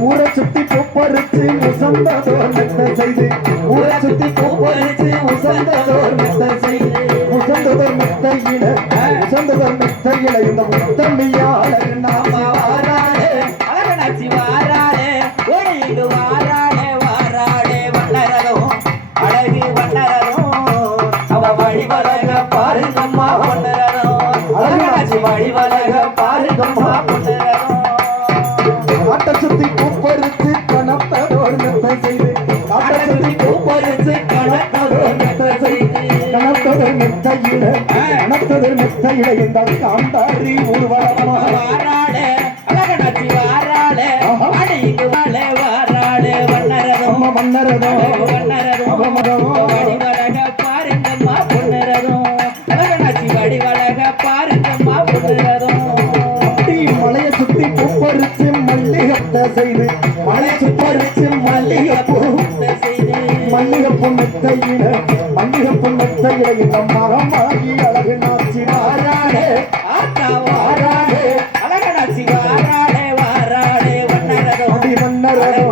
ஊரை சுத்தி பூப்பறிச்சு உசந்ததோர் மெத்த செய்து ஊரை சுத்தி பூப்பறிச்சு உசந்ததோர் மெத்த செய்து உசந்ததோர் மெத்தையில இந்த முத்தம்மியாள நாம வாராளே அழகனாச்சி வாராளே ஓடிடு வாராளே வாராளே வண்ணரதும் அழகு வண்ணரதும் அவ வழிவழக பாருங்கம்மா வண்ணரதும் அழகனாச்சி வழிவழக பாருங்கம்மா வண்ணரதும் ஆட்ட சுத்தி பூப்பறிச்சு கணத்ததோர் மெத்த செய்து ஆட்ட சுத்தி பூப்பறிச்சு கணத்ததோர் மெத்த செய்து கணத்ததோர் மெத்தையில இந்த காந்தாரி ஊர்வலமா வாராளே அழகனாச்சி வாராளே அடிக்கு வாழே வாராளே வண்ணரதும் வண்ணரதும் வடிவழக பாருங்கம்மா பொண்ணரதும் அழகனாச்சி வடிவழக பாருங்கம்மா பொண்ணரதும் மலையை சுத்தி பூப்பறிச்சு மல்லிகத்தை செய்து மலையை சுப்பறிச்சு மல்லிகைப்பூ மல்லிகைப்பூ மெத்தையில இந்த மரமாகி அழகு நாச்சி வாராளே ஆத்தா வாராளே அழகனாச்சி வாராளே வாராளே வண்ணரதும் வண்ணரதும்